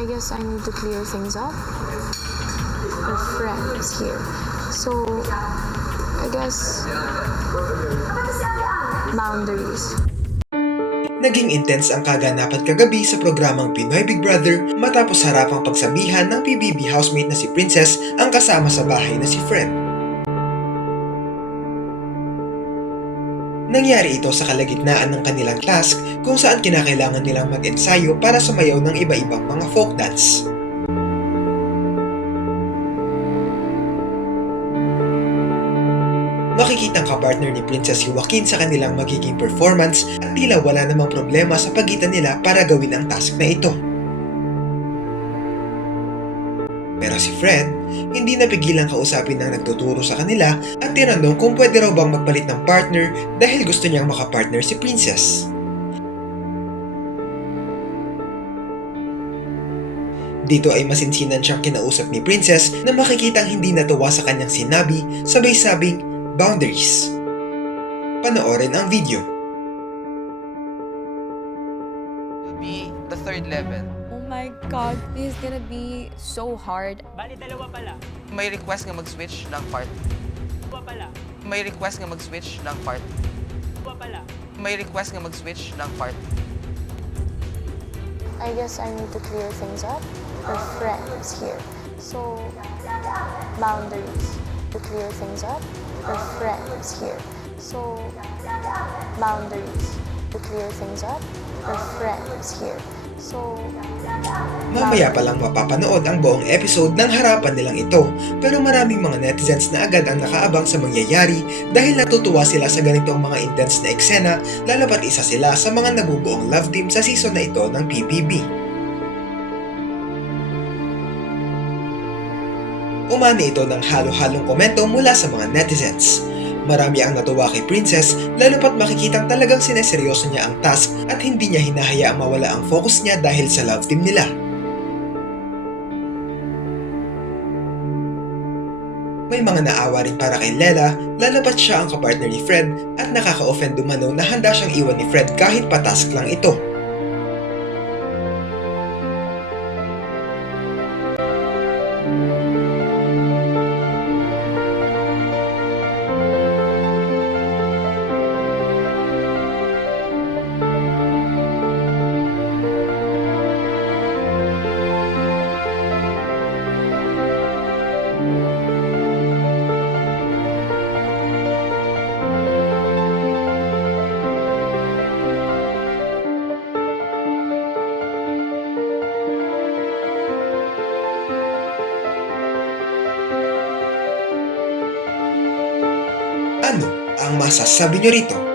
I guess I need to clear things up. We're friends here. So, I guess, boundaries. Naging intense ang kaganapan kagabi sa programang Pinoy Big Brother matapos harapang pagsabihan ng PBB housemate na si Princess ang kasama sa bahay na si Fred. Nangyari ito sa kalagitnaan ng kanilang task kung saan kinakailangan nilang mag-ensayo para sumayaw ng iba-ibang mga folk dance. Makikitang kapartner ni Princess Joaquin sa kanilang magiging performance at tila wala namang problema sa pagitan nila para gawin ang task na ito. Pero si Fred, hindi napigilang kausapin ng nagtuturo sa kanila at tinanong kung pwede raw bang magpalit ng partner dahil gusto niyang makapartner si Princess. Dito ay masinsinan siyang kinausap ni Princess na makikitang hindi natuwa sa kanyang sinabi, sabay sabing, boundaries. Panoorin ang video. Will be the third level. Oh my God, this is gonna be so hard. Bali, dalawa pala. May request nga mag-switch ng part. Dalawa pala. May request nga mag-switch ng part. Dalawa pala. May request nga mag-switch ng part. I guess I need to clear things up. We're friends here. So, boundaries. To clear things up. We're friends here. So, boundaries. To clear things up. We're friends here. So, Mamaya pa lang mapapanood ang buong episode ng harapan nilang ito, pero maraming mga netizens na agad ang nakaabang sa mangyayari dahil natutuwa sila sa ganitong mga intense na eksena, lalo pat isa sila sa mga nabubuong love team sa season na ito ng PBB. Umani ito ng halo-halong komento mula sa mga netizens. Marami ang natuwa kay Princess, lalo pat makikitang talagang sineseryoso niya ang task at hindi niya hinahayaang mawala ang focus niya dahil sa love team nila. May mga naawa rin para kay Lela, lalo pat siya ang kapartner ni Fred at nakaka-offend dumano na handa siyang iwan ni Fred kahit pa-task lang ito. Ano ang masasabi niyo rito?